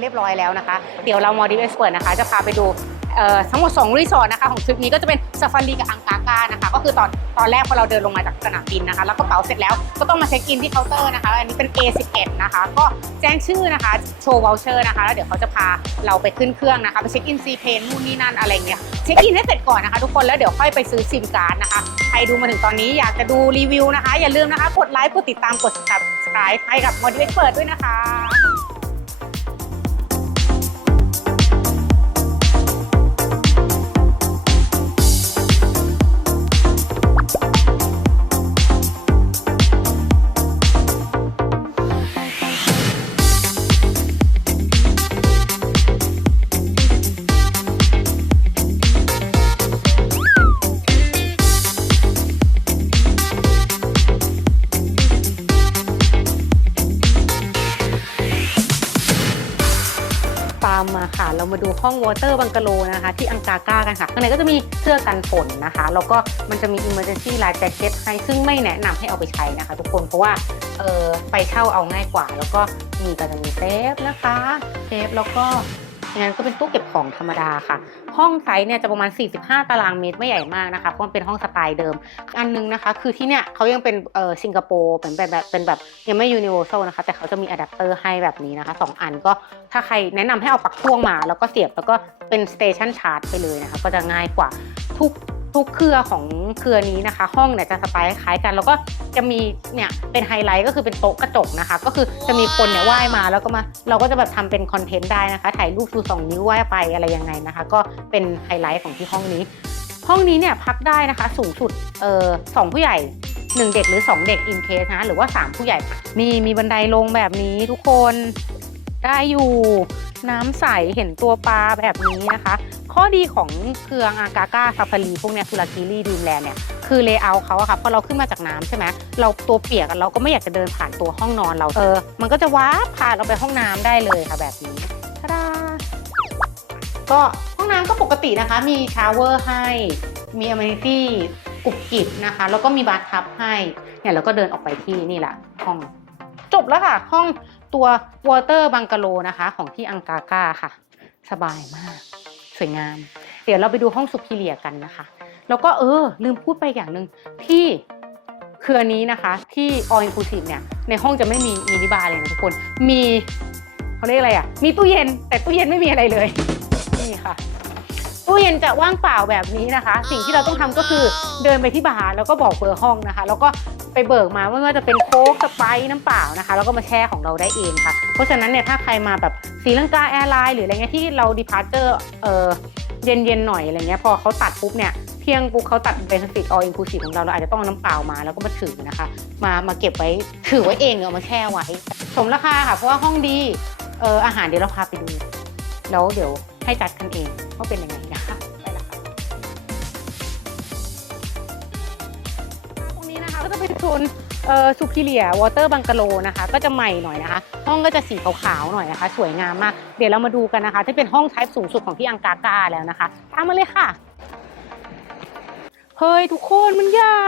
เรียบร้อยแล้วนะคะ เดี๋ยวเรามอดิเอ็กซ์เปิดนะคะ จะพาไปดูทั้งหมด 2 รีสอร์ทนะคะของทริปนี้ก็จะเป็นซาฟารีกับอังกาก้านะคะก็คือตอนตอนแรกพอเราเดินลงมาจากสนามบินนะคะ แล้วกระเป๋าเสร็จแล้วก็ต้องมาเช็คอินที่เคาน์เตอร์นะคะอันนี้เป็น A11 นะคะ ก็แจ้งชื่อนะคะโชว์วอลเชอร์นะคะ แล้วเดี๋ยวเขาจะพาเราไปขึ้นเครื่องนะคะไปเช็คอินซีเพนนู่นนี่นั่นอะไรเงี้ยเช็คอินให้เสร็จก่อนนะคะทุกคนแล้วเดี๋ยวค่อยไปซื้อซิมการ์ดนะคะใครดูมาถึงตอนนี้อยากจะดูรีวิวนะคะอย่าลืมนะคะกดไลค์กดติดตามกด subscribe ให้กับ m o d i v a t e เปิดด้วยนะคะ ค่ะ เรามาดูห้องวอเตอร์บังกะโลนะคะ ที่อังกาก้ากันค่ะข้างในก็จะมีเสื้อกันฝนนะคะ แล้วก็มันจะมี emergency life jacket ให้ ซึ่งไม่แนะนำให้เอาไปใช้นะคะ ทุกคน เพราะว่าเออไปเช่าเอาง่ายกว่า แล้วก็มีก็จะมีเซฟนะคะ เซฟแล้วก็ งั้นก็เป็นตู้เก็บของธรรมดาค่ะ ห้องไซส์เนี่ยจะประมาณ 45 ตารางเมตรไม่ใหญ่มากนะคะ เพราะมันเป็นห้องสไตล์เดิม อันนึงนะคะ คือที่เนี่ยเขายังเป็นเออสิงคโปร์เป็นแบบเป็นแบบยังไม่ยูนิเวอร์แซลนะคะ แต่เขาจะมีอะแดปเตอร์ให้แบบนี้นะคะสองอันก็ถ้าใครแนะนำให้เอาปลั๊กพ่วงมา แล้วก็เสียบแล้วก็เป็นสเตชันชาร์จไปเลยนะคะ ก็จะง่ายกว่าทุก ทุกเครือของเครือนี้นะคะ ห้องเนี่ยจะสไตล์คล้ายกัน แล้วก็จะมีเนี่ยเป็นไฮไลท์ก็คือเป็นโต๊ะกระจกนะคะ ก็คือจะมีคนเนี่ยว่ายมาแล้วก็มา เราก็จะแบบทำเป็นคอนเทนต์ได้นะคะ ถ่ายรูปชูสองนิ้วว่ายไปอะไรยังไงนะคะ ก็เป็นไฮไลท์ของที่ห้องนี้ ห้องนี้เนี่ยพักได้นะคะ สูงสุดเออสองผู้ใหญ่1เด็กหรือ 2 เด็ก in case นะหรือว่า 3 ผู้ใหญ่นี่มีบันไดลงแบบนี้ทุกคนได้อยู่น้ำใสเห็นตัวปลาแบบนี้นะคะ ข้อดีของเครืออากาก้าซาฟารีพวกเนี้ยคือลาคิรี่ดีมแลนเนี่ยคือเลเยอร์เขาอะค่ะพอเราขึ้นมาจากน้ำใช่ไหมเราตัวเปียกอะเราก็ไม่อยากจะเดินผ่านตัวห้องนอนเราเออ มันก็จะว้าบพาเราไปห้องน้ำได้เลยค่ะแบบนี้ทาดาก็ห้องน้ำก็ปกตินะคะ มีชาวเวอร์ให้ มีอ m ม n i ตี้กุบกิบนะคะ แล้วก็มีบาร์ทับให้เนี่ยเราก็เดินออกไปที่นี่แหละห้องจบแล้วค่ะ ห้องตัววอเตอร์บังกะโลนะคะ ของที่อังกาก้าค่ะ สบายมาก สวยงาม เดี๋ยวเราไปดูห้องสุพิเลียกันนะคะ แล้วก็เออ ลืมพูดไปอย่างหนึ่งที่เครือนี้นะคะที่ all inclusive เนี่ยในห้องจะไม่มีมินิบาร์เลยนะทุกคน มีเขาเรียกอะไรอะ มีตู้เย็น แต่ตู้เย็นไม่มีอะไรเลย นี่ค่ะ ตู้เย็นจะว่างเปล่าแบบนี้นะคะ สิ่งที่เราต้องทำก็คือเดินไปที่บาร์แล้วก็บอกเบอร์ห้องนะคะ แล้วก็ ไปเบิกมาไม่ว่าจะเป็นโค้กสไปร์น้ำเปล่านะคะ แล้วก็มาแช่ของเราได้เองค่ะ เพราะฉะนั้นเนี่ยถ้าใครมาแบบศรีลังกาแอร์ไลน์หรืออะไรเงี้ยที่เราดีพาร์เจอร์เออเย็นๆหน่อยอะไรเงี้ยพอเขาตัดปุ๊บเนี่ยเที่ยงปุ๊บเขาตัดเบนฟิตออ l อินคลูซีฟของเราเราอาจจะต้องน้ำเปล่ามาแล้วก็มาถือนะคะ มามาเก็บไว้ถือไว้เองหรือเอามาแช่ไว้ สมราคาค่ะ เพราะว่าห้องดีเอออาหารเดี๋ยวเราพาไปดู แล้วเดี๋ยวให้จัดกันเองว่าเป็นยังไง เป็นโซนเอ่อซูพิเลียวอเตอร์บังกะโลนะคะ ก็จะใหม่หน่อยนะคะ ห้องก็จะสีขาวๆหน่อยนะคะ สวยงามมาก เดี๋ยวเรามาดูกันนะคะ ที่เป็นห้องไทป์สูงสุดของที่อังกาก้าแล้วนะคะ ตามมาเลยค่ะ เฮ้ย ทุกคนมันใหญ่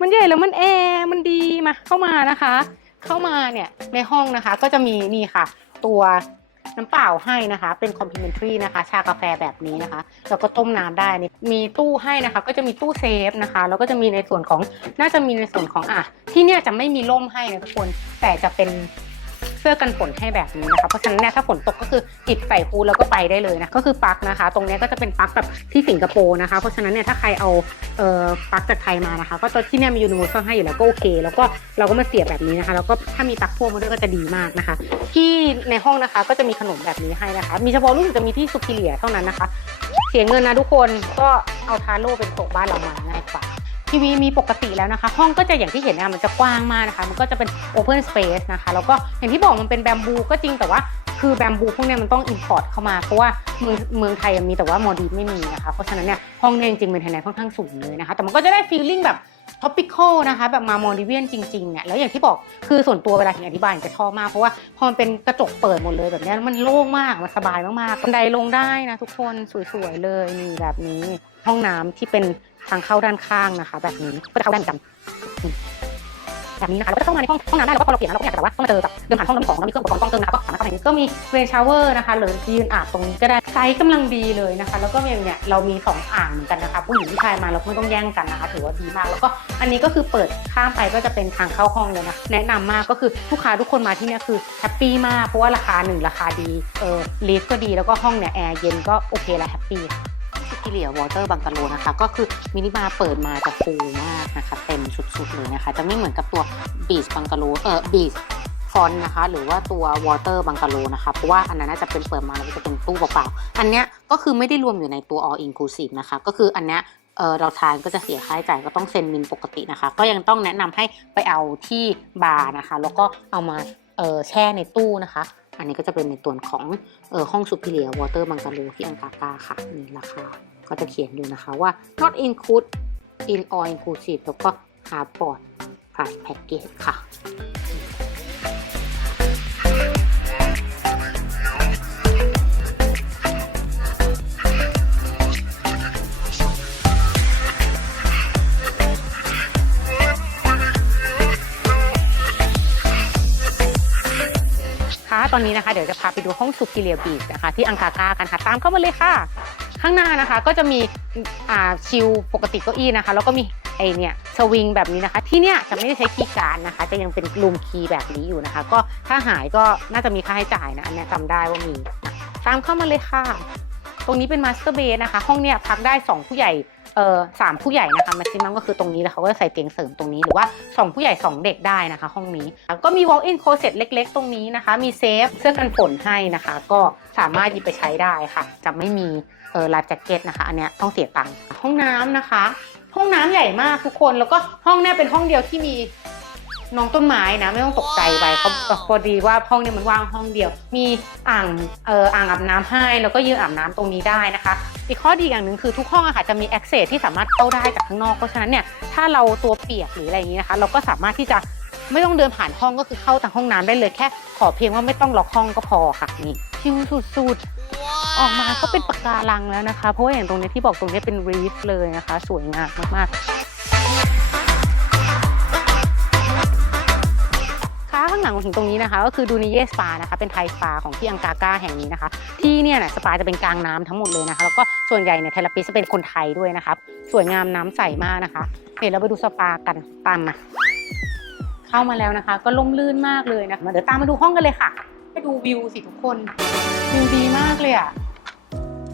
มันใหญ่แล้วมันแอร์มันดีมาเข้ามานะคะ เข้ามาเนี่ยในห้องนะคะก็จะมีนี่ค่ะ ตัว น้ำเปล่าให้นะคะ เป็น complimentary นะคะ ชากาแฟแบบนี้นะคะ แล้วก็ต้มน้ำได้นี่มีตู้ให้นะคะ ก็จะมีตู้เซฟนะคะ แล้วก็จะมีในส่วนของ น่าจะมีในส่วนของอะ ที่เนี่ยจะไม่มีร่มให้นะทุกคน แต่จะเป็น เสื้อกันฝนให้แบบนี้นะคะ เพราะฉะนั้นเนี่ยถ้าฝนตกก็คือจิบใส่ฮูดแล้วก็ไปได้เลยนะ ก็คือปลั๊กนะคะ ตรงนี้ก็จะเป็นปลั๊กแบบที่สิงคโปร์นะคะ เพราะฉะนั้นเนี่ยถ้าใครเอาเอ่อปลั๊กจากไทยมานะคะ ก็ที่เนี่ยมียูนิเวอร์แซลให้อยู่แล้วก็โอเค แล้วก็เราก็มาเสียบแบบนี้นะคะ แล้วก็ถ้ามีปลั๊กพ่วงมาด้วยก็จะดีมากนะคะ ที่ในห้องนะคะก็จะมีขนมแบบนี้ให้นะคะ มีเฉพาะรู้สึกจะมีที่สุพิเลียเท่านั้นนะคะ เสียเงินนะทุกคนก็เอาทาโร่เป็นโต๊ะบ้านเรามาง่ายกว่า ทีวีมีปกติแล้วนะคะ ห้องก็จะอย่างที่เห็นนะคะมันจะกว้างมากนะคะ มันก็จะเป็นโอเพนสเปซนะคะแล้วก็อย่างที่บอกมันเป็นแบมบูก็จริงแต่ว่า คือแบมบูพวกเนี้ยมันต้อง import เข้ามา เพราะว่าเมืองเมืองไทยมีแต่ว่ามอดีไม่มีนะคะ เพราะฉะนั้นเนี่ยห้องเนี่ยจริงๆเป็นไทยค่อนข้างสูงเลยนะคะ แต่มันก็จะได้ feeling แบบ topical นะคะแบบมามอดิเวียนจริงๆเนี่ยแล้วอย่างที่บอกคือส่วนตัวเวลาถึงอธิบายจะชอบมาก เพราะว่าพอมันเป็นกระจกเปิดหมดเลยแบบนี้มันโล่งมากมันสบายมากๆบันไดลงได้นะทุกคนสวยๆเลยนี่แบบนี้ห้องน้ำที่เป็นทางเข้าด้านข้างนะคะ แบบนี้ก็จะเข้าด้านกัน แบบนี้นะคะเราก็จะเข้ามาในห้องห้องน้ำได้แล้วก็พอเราเปลี่ยนแล้วเราก็อยากจะแบบว่าต้องมาเจอแบบเดินผ่านห้องน้ำของเรามีเครื่องอุปกรณ์กล้องเติมนะคะก็สามารถฝั่งนี้ก็มีเรนชาวเวอร์นะคะหรือยืนอาบตรงนี้ก็ได้ไซส์กำลังดีเลยนะคะ แล้วก็อย่างเนี่ยเรามีสองอ่างเหมือนกันนะคะผู้หญิงผู้ชายมาเราก็ไม่ต้องแย่งกันนะคะถือว่าดีมาก แล้วก็อันนี้ก็คือเปิดข้ามไปก็จะเป็นทางเข้าห้องเลยนะแนะนำมากก็คือลูกค้าทุกคนมาที่นี่คือแฮปปี้มากเพราะว่าราคาหนึ่งราคาดีเออลีฟก็ดีแล้วก็ห้องเนี่ยแอร์เย็นก็โอเคละแฮปปี้ ค่ะกิเลียวอเตอร์บังกะโลนะคะ ก็คือมินิบาร์เปิดมาจะฟูมากนะคะ เต็มสุดๆเลยนะคะ จะไม่เหมือนกับตัวบีชบังกะโลเออบีชฟอนนะคะ หรือว่าตัววอเตอร์บังกะโลนะคะ เพราะว่าอันนั้นน่าจะเป็นเปิดมาแล้วก็จะเป็นตู้เปล่าๆ อันเนี้ยก็คือไม่ได้รวมอยู่ในตัว all inclusive นะคะ ก็คืออันเนี้ยเออเราทานก็จะเสียค่าใช้จ่ายก็ต้องเซ็นมินปกตินะคะ ก็ยังต้องแนะนำให้ไปเอาที่บาร์นะคะ แล้วก็เอามาเออแช่ในตู้นะคะ อันนี้ก็จะเป็นในตัวของเออห้องซูพิเลียวอเตอร์บังกะโลที่อังกาตาค่ะนี่ราคา ก็จะเขียนอยู่นะคะว่า not include in all inclusive แล้วก็ hard board plus package ค่ะค่ะตอนนี้นะคะเดี๋ยวจะพาไปดูห้องสุกิเลียบีชนะคะที่อังกาก้ากันค่ะ ตามเข้ามาเลยค่ะ ข้างหน้านะคะก็จะมีอ่าชิลปกติเก้าอี้นะคะ แล้วก็มีไอเนี่ยสวิงแบบนี้นะคะ ที่เนี่ยจะไม่ได้ใช้คีย์การ์ดนะคะ จะยังเป็นรูมคีย์แบบนี้อยู่นะคะ ก็ถ้าหายก็น่าจะมีค่าใช้จ่ายนะอันนี้จำได้ว่ามี ตามเข้ามาเลยค่ะ ตรงนี้เป็นมาสเตอร์เบดนะคะ ห้องเนี่ยพักได้ 2 ผู้ใหญ่เออสามผู้ใหญ่นะคะมาซิมัมก็คือตรงนี้แล้วเขาก็ใส่เตียงเสริมตรงนี้หรือว่า 2 ผู้ใหญ่ 2 เด็กได้นะคะ ห้องนี้ ก็มี walk in closet เล็ก ๆ ตรงนี้นะคะ มีเซฟเสื้อกันฝนให้นะคะ ก็สามารถหยิบไปใช้ได้ค่ะ จะไม่มี เออลายแจ็คเก็ตนะคะอันเนี้ยต้องเสียตังค์ห้องน้ำนะคะ ห้องน้ำใหญ่มากทุกคนแล้วก็ห้องเนี้ยเป็นห้องเดียวที่มีน้องต้นไม้นะไม่ต้องตกใจไปเขาพอดีว่าห้องเนี้มันว่างห้องเดียว มีอ่างเอ่ออ่างอาบน้ำให้ แล้วก็ยืนอาบน้ำตรงนี้ได้นะคะ อีกข้อดีอย่างหนึ่งคือทุกห้องอะค่ะจะมี access ที่สามารถเข้าได้จากข้างนอกเพราะฉะนั้นเนี่ยถ้าเราตัวเปียกหรืออะไรอย่างนี้นะคะ เราก็สามารถที่จะไม่ต้องเดินผ่านห้องก็คือเข้าทางห้องน้ำได้เลยแค่ ขอเพียงว่าไม่ต้องล็อกห้องก็พอค่ะนี่ชิวสุดๆ ออกมาก็เป็นปะการังแล้วนะคะ เพราะว่าอย่างตรงนี้ที่บอกตรงนี้เป็นรีฟเลยนะคะ สวยงามมากๆค่ะข้างหลังของถึงตรงนี้นะคะ ก็คือดูนิเยสปานะคะ เป็นไทยสปาของที่อังกาก้าแห่งนี้นะคะ ที่เนี่ยนะสปาจะเป็นกลางน้ำทั้งหมดเลยนะคะ แล้วก็ส่วนใหญ่เนี่ยเทเลปิสจะเป็นคนไทยด้วยนะคะสวยงามน้ำใสมากนะคะ เดี๋ยวเราไปดูสปากันตามมาเข้ามาแล้วนะคะ ก็ล่มลื่นมากเลยนะคะเดี๋ยวตามมาดูห้องกันเลยค่ะไปดูวิวสิทุกคนวิวดีมากเลยอะ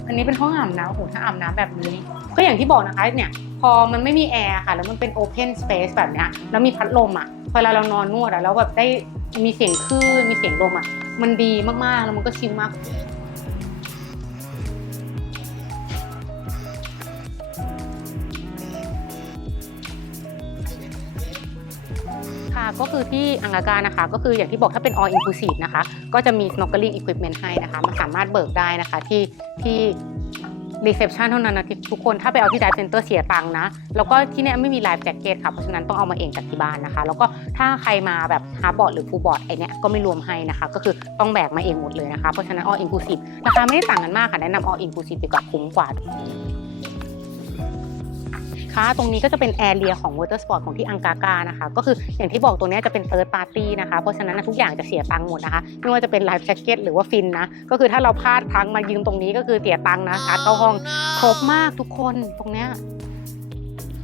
อันนี้เป็นห้องอาบน้ำโอ้โหถ้าอาบน้ำแบบนี้ ก็อย่างที่บอกนะคะเนี่ยพอมันไม่มีแอร์ค่ะ แล้วมันเป็นโอเพนสเปซแบบเนี้ยแล้วมีพัดลมอะเวลาเรานอนนวดอะแล้วแบบได้มีเสียงคลื่นมีเสียงลมอะมันดีมากๆแล้วมันก็ชิลมาก ค่ะก็คือที่อังกาการนะคะ ก็คืออย่างที่บอกถ้าเป็น all inclusive นะคะ ก็จะมี snorkeling equipment ให้นะคะมันสามารถเบิกได้นะคะที่ที่ reception เท่านั้นนะทุกคนถ้าไปเอาที่ dive center เสียตังค์นะ แล้วก็ที่เนี่ยไม่มี life jacket ค่ะ เพราะฉะนั้นต้องเอามาเองจากที่บ้านนะคะ แล้วก็ถ้าใครมาแบบ hard board หรือ full board ไอเนี้ยก็ไม่รวมให้นะคะ ก็คือต้องแบกมาเองหมดเลยนะคะ เพราะฉะนั้น all inclusive ราคาไม่ได้ต่างกันมากค่ะ แนะนำ all inclusive ดีกว่าคุ้มกว่า ตรงนี้ก็จะเป็นแอเรียของ Water Sport ของที่อังกา a นะคะ ก็คืออย่างที่บอกตรงนี้จะเป็น Third Party นะคะ เพราะฉะนั้นทุกอย่างจะเสียตังค์หมดนะคะ ไม่ว่าจะเป็น Life Jacket หรือว่าฟินนะ ก็คือถ้าเราพลาดพลังมายืมตรงนี้ก็คือเสียตังค์นะการเข้าห้องครบมากทุกคนตรงเนี้ย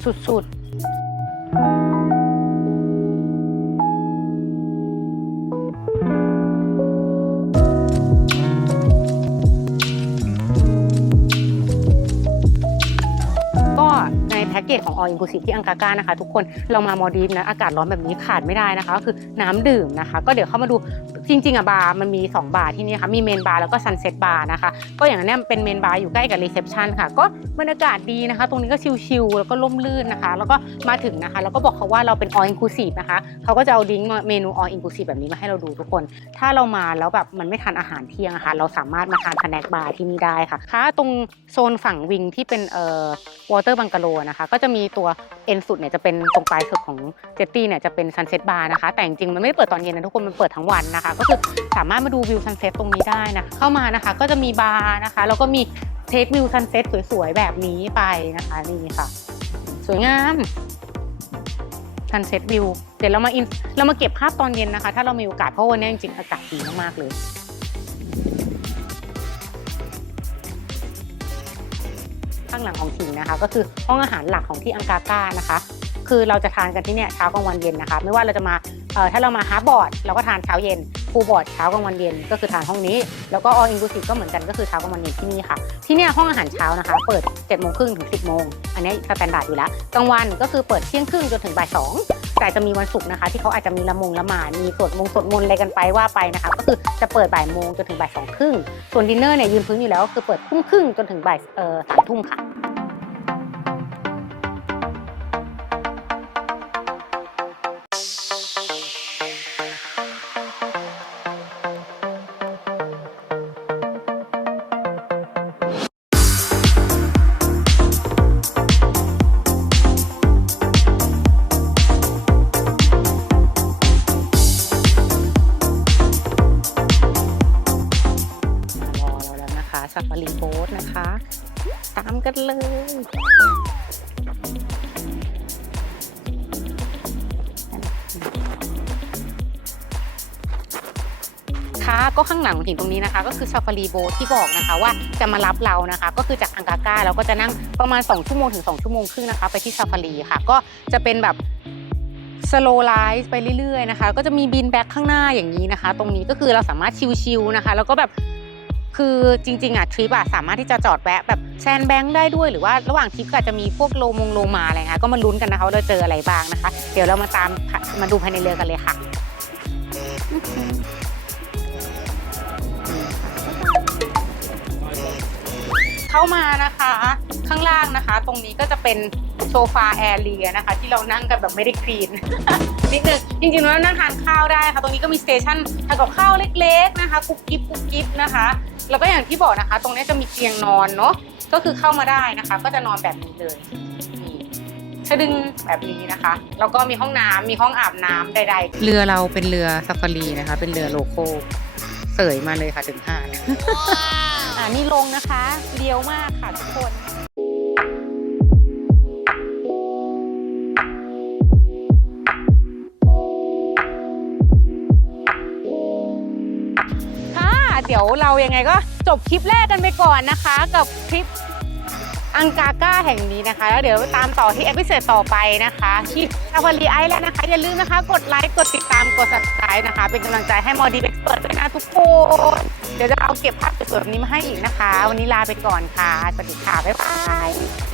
สุดๆ จของ All Inclusive ที่อังกา a นะคะ ทุกคนเรามา มอดีฟนะอากาศร้อนแบบนี้ขาดไม่ได้นะคะ ก็คือน้ำดื่มนะคะ ก็เดี๋ยวเข้ามาดู จริงๆอะบาร์มันมี 2 บาร์ที่นี่ค่ะมีเมนบาร์แล้วก็ซันเซ็ตบาร์นะคะก็อย่างนั้เนี่ยเป็นเมนบาร์อยู่ใกล้กับรีเซพชันค่ะ ก็บรรยากาศดีนะคะ ตรงนี้ก็ชิลๆแล้วก็ร่มรื่นนะคะ แล้วก็มาถึงนะคะ แล้วก็บอกเขาว่าเราเป็น all inclusive นะคะเขาก็จะเอาดิ้งเมนู all inclusive แบบนี้มาให้เราดูทุกคน ถ้าเรามาแล้วแบบมันไม่ทานอาหารเที่ยงอะค่ะเราสามารถมาทานสแน็คบาร์ที่นี่ได้ค่ะค่ะตรงโซนฝั่งวิงที่เป็นเอ่อวอเตอร์บังกะโลนะคะก็จะมีตัวเอ็นสุดเนี่ยจะเป็นตรงปลายสุดของเจตตี้เนี่ยจะเป็นซันเซ็ตบาร์นะคะ แต่จริงๆมันไม่ได้เปิดตอนเย็นนะทุกคนมันเปิดทั้งวันนะคะก็คือสามารถมาดูวิวซันเซ็ตตรงนี้ได้นะเข้ามานะคะก็จะมีบาร์นะคะ แล้วก็มีเทควิวซันเซ็ตสวยๆ แบบนี้ไปนะคะนี่ค่ะ สวยงามซันเซ็ตวิวเดี๋ยวเรามาอินเรามาเก็บภาพตอนเย็นนะคะ ถ้าเรามีโอกาสเพราะวันนี้จริงๆอากาศดีมากๆเลยข้างหลังของถิงนะคะ ก็คือห้องอาหารหลักของที่อังกาก้านะคะคือเราจะทานกันที่เนี่ยเช้ากลางวันเย็นนะคะ ไม่ว่าเราจะมาถ้าเรามาฮาร์บอร์ดเราก็ทานเช้าเย็น ฟูบอร์ดเช้ากลางวันเย็นก็คือทานห้องนี้ แล้วก็ออ l อิน u s ิ v e ก็เหมือนกันก็คือเช้ากลางวันเย็นที่นี่ค่ะ ที่เนี่ยห้องอาหารเช้านะคะ เปิด7จ็ดโมงครึ่งถึง 10บโมงอันนี้สแตนดาร์ดอยู่แล้วกลางวันก็คือเปิดเที่ยงครึ่งจนถึงบ่ายสองแต่จะมีวันศุกร์นะคะ ที่เขาอาจจะมีละมงละหมาดมีสวดมงสวดมนต์อะไรกันไปว่าไปนะคะ ก็คือจะเปิดบ่ายโมงจนถึงบ่ายสองครึ่งส่วนดินเนอร์เนี่ยยืนพื้นอยู่แล้วก็คือเปิดทุ่มครึ่งจนถึงบ่ายเอ่อสามทุ่มค่ะ ตามกันเลย ค่ะก็ข้างหลังของหินตรงนี้นะคะ ก็คือซาฟารีโบที่บอกนะคะว่าจะมารับเรานะคะ ก็คือจากอังกาก้าเราก็จะนั่งประมาณ 2 ชั่วโมงถึง 2 ชั่วโมงครึ่งนะคะ ไปที่ซาฟารีค่ะ ก็จะเป็นแบบสโลไลฟ์ไปเรื่อยๆนะคะ ก็จะมีบินแบ็คข้างหน้าอย่างนี้นะคะ ตรงนี้ก็คือเราสามารถชิลๆนะคะ แล้วก็แบบ คือจริงๆอะทริปอะสามารถที่จะจอดแวะแบบแซนแบงค์ได้ด้วยหรือว่าระหว่างทริปก็อาจจะมีพวกโลมงโลมาอะไรคะก็มาลุ้นกันนะคะว่าเราเจออะไรบ้างนะคะ เดี๋ยวเรามาตามมาดูภายในเรือกันเลยค่ะเข้ามานะคะ ข้างล่างนะคะ ตรงนี้ก็จะเป็นโซฟาแอร์เรียนะคะ ที่เรานั่งกันแบบไม่ได้คลีน นิดนึงจริงๆแล้วนั่งทานข้าวได้ค่ะ ตรงนี้ก็มีสเตชันทานกับข้าวเล็ก ๆนะคะกุ๊บกิ๊บกุ๊บกิ๊บนะคะ แล้วก็อย่างที่บอกนะคะ ตรงนี้จะมีเตียงนอนเนาะก็คือเข้ามาได้นะคะ ก็จะนอนแบบนี้เลยนี่ชะดึงแบบนี้นะคะ แล้วก็มีห้องน้ำมีห้องอาบน้ำใดๆ เรือเราเป็นเรือซาฟารีนะคะ เป็นเรือโลโก้เสยมาเลยค่ะถึงหาดอ่านี่ลงนะคะเลี้ยวมากค่ะทุกคน เดี๋ยวเรายังไงก็จบคลิปแรกกันไปก่อนนะคะ กับคลิปอังกาก้าแห่งนี้นะคะ แล้วเดี๋ยวตามต่อที่เอพิเซดต่อไปนะคะที่ซาฟารีไอแล้วนะคะ อย่าลืมนะคะ กดไลค์ กดติดตาม กด subscribe นะคะ เป็นกำลังใจให้มอดีเอ็กซ์เปิดด้วยนะทุกคน เดี๋ยวจะเอาเก็บภาพสวยๆแบบนี้มาให้อีกนะคะ วันนี้ลาไปก่อนค่ะ สวัสดีค่ะ บ๊ายบาย